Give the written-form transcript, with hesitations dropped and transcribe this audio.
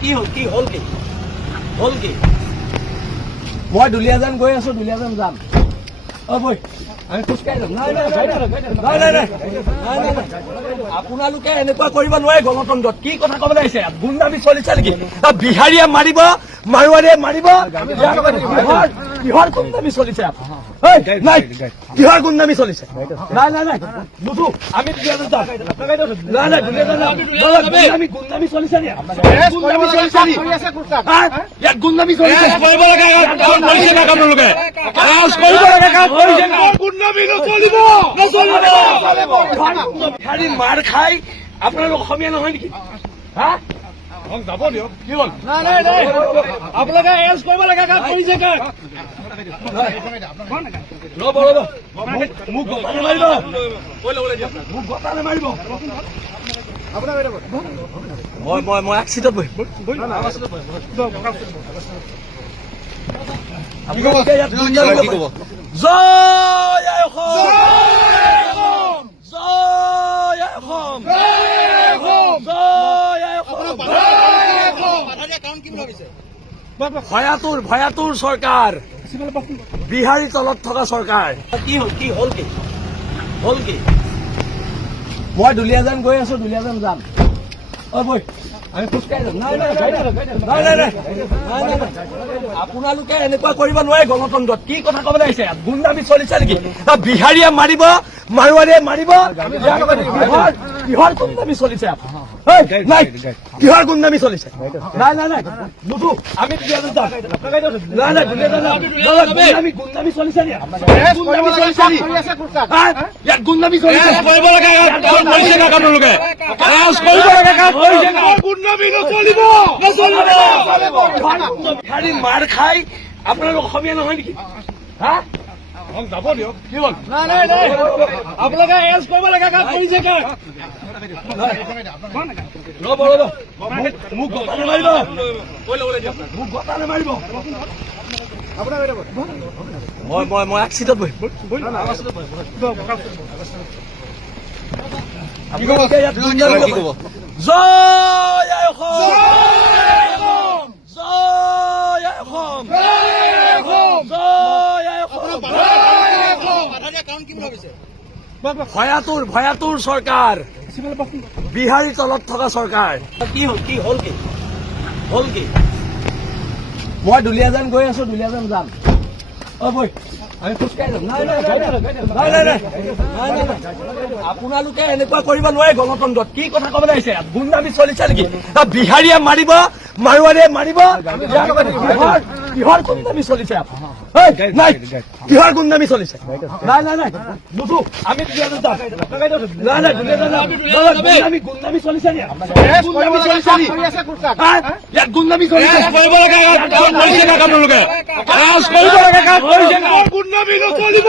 কি হ'ল কি মই দুলীয়াজান গৈ আছো, দুলীয়াজান যাম। বৈ আমি খোজকাঢ়ি যাম। নাই, আপোনালোকে এনেকুৱা কৰিব নোৱাৰে গণতন্ত্ৰত। কি কথা ক'বলৈ আহিছে? গুণ্ডামি চলিছে নেকি? বিহাৰীয়ে মাৰিব, মাৰোৱাৰীয়ে মাৰিব, কিহৰ গুণ্ডামি চলিছে? নাই, কিহৰ গুণ্ডামি চলিছে? নাই বুঝো আমি দুলীয়াজান যাম। নাই গুণ্ডামি চলিছে নি? ইয়াত গুণ্ডামি চলিছে। কৰিব লাগে আপোনালোকে মাৰ খাই আপোনালোক অসমীয়া নহয় নেকি? যাব দিয়ক। কি হ'ল? আপোনালোকে এৰেষ্ট কৰিব লাগে। কৰিছে ৰ'ব মোক গতালে মাৰিব, মোক গতালে মাৰিব। মই এক চিটত বহিম। জয় অসম, জয় অসম, ভয়াতুৰ চৰকাৰ, বিহাৰী তলত থকা চৰকাৰ। কি হ'ল কি মই দুলীয়াজান গৈ আছো, দুলীয়াজান যাম। বৈ আমি খোজকাঢ়ি যাম। নাই, আপোনালোকে এনেকুৱা কৰিব নোৱাৰে গণতন্ত্ৰত। কি কথা ক'বলৈ আহিছে? গুণ্ডামি চলিছে নেকি? বিহাৰীয়ে মাৰিব, মাৰোৱাৰীয়ে মাৰিব, কিহৰ গুণ্ডামি চলিছে? নাই, কিহৰ গুণ্ডামি চলিছে? নাই বুঝো আমি দুলীয়াজান যাম। নাই গুণ্ডামি চলিছে নি? ইয়াত গুণ্ডামি চলিছে। কৰিব লাগে আপোনালোকে মাৰ খাই আপোনালোক অসমীয়া নহয় নেকি? যাব দিয়ক। কি হ'ল? আপোনালোকে এৰেষ্ট কৰিব লাগে। কৰিছে ৰ'ব মোক গতালে মাৰিব, মোক গতালে মাৰিব। মই এক চিটত বহিম। জয় অসম, জয় অসম, ভয়াতুৰ চৰকাৰ, বিহাৰী তলত থকা চৰকাৰ। কি হ'ল কি মই দুলীয়াজান গৈ আছো, দুলীয়াজান যাম। বৈ আমি খোজকাঢ়ি যাম। নাই আপোনালোকে এনেকুৱা কৰিব নোৱাৰে গণতন্ত্ৰত। কি কথা ক'বলৈ আহিছে? গুণ্ডামি চলিছে নেকি? বিহাৰীয়ে মাৰিব, মাৰোৱাৰীয়ে মাৰিব, কিহৰ গুণ্ডামি চলিছে? নাই, কিহৰ গুণ্ডামি চলিছে? নাই বুঝো আমি দুলীয়াজান যাম। নাই গুণ্ডামি চলিছে নি? ইয়াত গুণ্ডামি চলিছে। কৰিব লাগে আপোনালোকে গুণ্ডামি নচলিব।